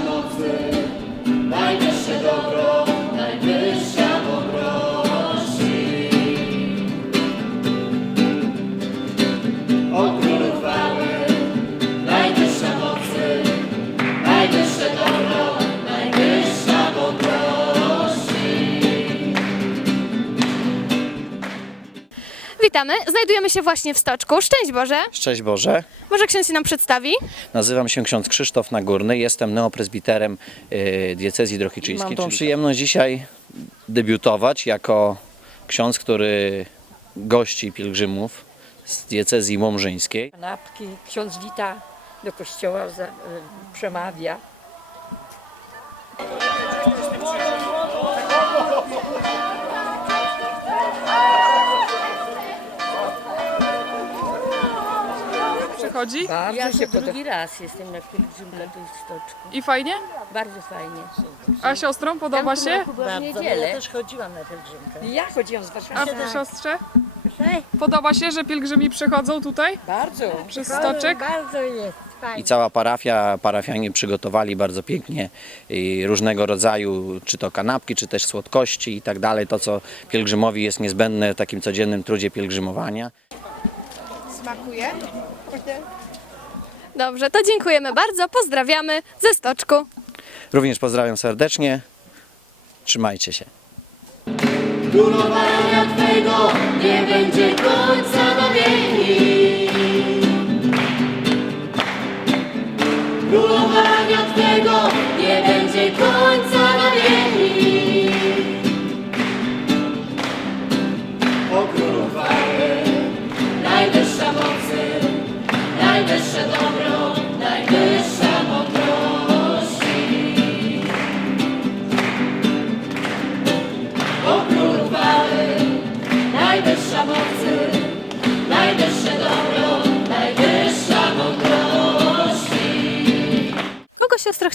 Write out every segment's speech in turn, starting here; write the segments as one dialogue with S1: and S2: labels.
S1: mocy, najwyższe dobro,
S2: Witamy, znajdujemy się właśnie w Stoczku. Szczęść Boże!
S3: Szczęść Boże.
S2: Może ksiądz się nam przedstawi?
S3: Nazywam się ksiądz Krzysztof Nagórny, jestem neoprezbiterem y, diecezji drohiczyńskiej. Mam tą przyjemność dzisiaj debiutować jako ksiądz, który gości pielgrzymów z diecezji łomżyńskiej.
S4: kanapki. Ksiądz wita do kościoła, y, przemawia.
S5: Przychodzi
S4: Bardzo
S6: Ja
S4: się podoba.
S6: drugi raz jestem na pielgrzymce tu w Stoczku.
S5: i fajnie?
S6: Bardzo fajnie.
S5: A siostrą podoba się?
S6: W
S7: Bardzo. Ja
S6: niedzielę.
S7: też chodziłam na pielgrzymkę.
S4: Ja chodziłam z
S5: A
S4: Warszawy.
S5: siostrze? Podoba się, że pielgrzymi przychodzą tutaj
S4: Bardzo.
S5: przez stoczek?
S7: Bardzo jest fajnie.
S3: I cała parafia, parafianie przygotowali bardzo pięknie y, różnego rodzaju, czy to kanapki, czy też słodkości i tak dalej, to co pielgrzymowi jest niezbędne w takim codziennym trudzie pielgrzymowania.
S2: Dobrze, to dziękujemy bardzo, pozdrawiamy ze Stoczku.
S3: Również pozdrawiam serdecznie, trzymajcie się.
S1: Królowania Twego nie będzie końca na wieki. Królowania Twego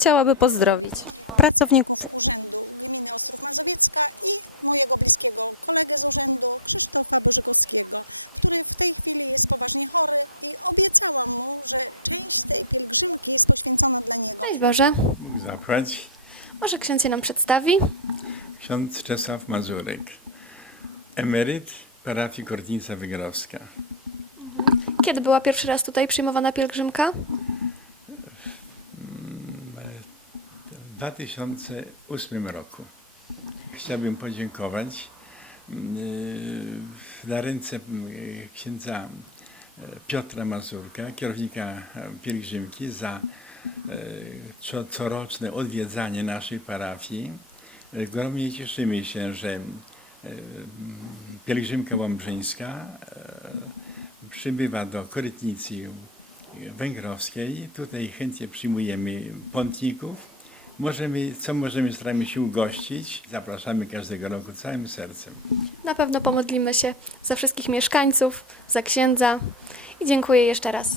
S2: chciałaby pozdrowić?
S8: pracowników
S2: Szczęść Boże!
S9: Bóg zapłać.
S2: Może ksiądz się nam przedstawi?
S9: Ksiądz Czesław Mazurek, emeryt parafii Kortnica Wygrowska.
S2: Kiedy była pierwszy raz tutaj przyjmowana pielgrzymka?
S9: 2008 roku chciałbym podziękować yy, na ręce yy, księdza yy, Piotra Mazurka, kierownika pielgrzymki, za co, coroczne odwiedzanie naszej parafii. Ogromnie cieszymy się, że pielgrzymka łombrzyńska przybywa do Korytnicy Węgrowskiej. Tutaj chętnie przyjmujemy pątników. Możemy, co możemy, staramy się ugościć. Zapraszamy każdego roku całym sercem.
S2: Na pewno pomodlimy się za wszystkich mieszkańców, za księdza i dziękuję jeszcze raz.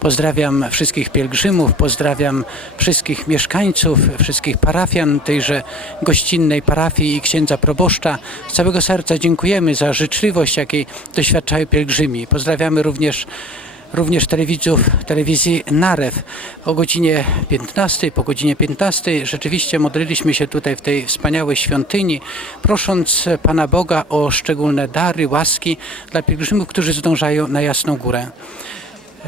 S10: Pozdrawiam wszystkich pielgrzymów, pozdrawiam wszystkich mieszkańców, wszystkich parafian tejże gościnnej parafii i księdza proboszcza. Z całego serca dziękujemy za życzliwość, jakiej doświadczają pielgrzymi. Pozdrawiamy również również telewidzów telewizji Narew o godzinie 15, po godzinie 15 rzeczywiście modliliśmy się tutaj w tej wspaniałej świątyni, prosząc Pana Boga o szczególne dary, łaski dla pielgrzymów, którzy zdążają na Jasną Górę.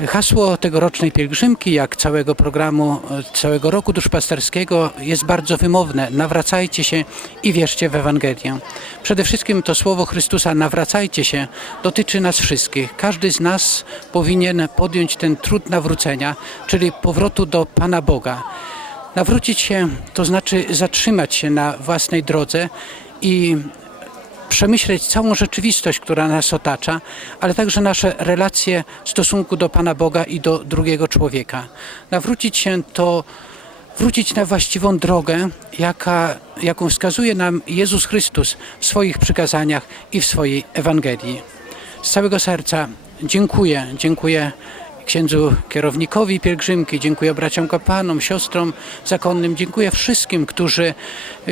S10: Hasło tegorocznej pielgrzymki, jak całego programu, e, całego roku duszpasterskiego jest bardzo wymowne. Nawracajcie się i wierzcie w Ewangelię. Przede wszystkim to słowo Chrystusa nawracajcie się dotyczy nas wszystkich. Każdy z nas powinien podjąć ten trud nawrócenia, czyli powrotu do Pana Boga. Nawrócić się to znaczy zatrzymać się na własnej drodze i przemyśleć całą rzeczywistość, która nas otacza, ale także nasze relacje w stosunku do Pana Boga i do drugiego człowieka. Nawrócić się to wrócić na właściwą drogę, jaka, jaką wskazuje nam Jezus Chrystus w swoich przykazaniach i w swojej Ewangelii. Z całego serca dziękuję, dziękuję księdzu kierownikowi pielgrzymki, dziękuję braciom kapłanom, siostrom zakonnym, dziękuję wszystkim, którzy,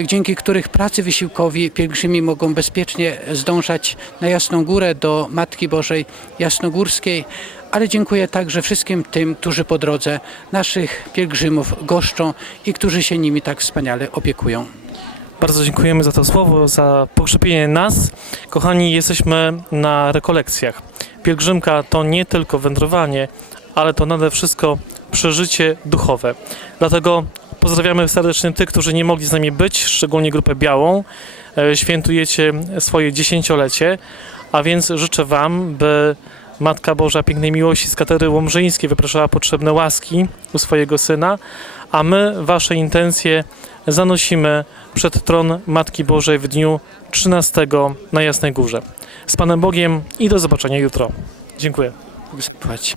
S10: dzięki których pracy wysiłkowi pielgrzymi mogą bezpiecznie zdążać na Jasną Górę do Matki Bożej Jasnogórskiej, ale dziękuję także wszystkim tym, którzy po drodze naszych pielgrzymów goszczą i którzy się nimi tak wspaniale opiekują.
S8: Bardzo dziękujemy za to słowo, za pokrzepienie nas. Kochani, jesteśmy na rekolekcjach. Pielgrzymka to nie tylko wędrowanie, ale to nade wszystko przeżycie duchowe. Dlatego pozdrawiamy serdecznie tych, którzy nie mogli z nami być, szczególnie grupę białą. E, Świętujecie swoje dziesięciolecie, a więc życzę Wam, by Matka Boża Pięknej Miłości z Katery Łomżyńskiej wypraszała potrzebne łaski u swojego Syna, a my Wasze intencje zanosimy przed tron Matki Bożej w dniu 13 na Jasnej Górze. Z Panem Bogiem i do zobaczenia jutro. Dziękuję.
S10: Zapłać.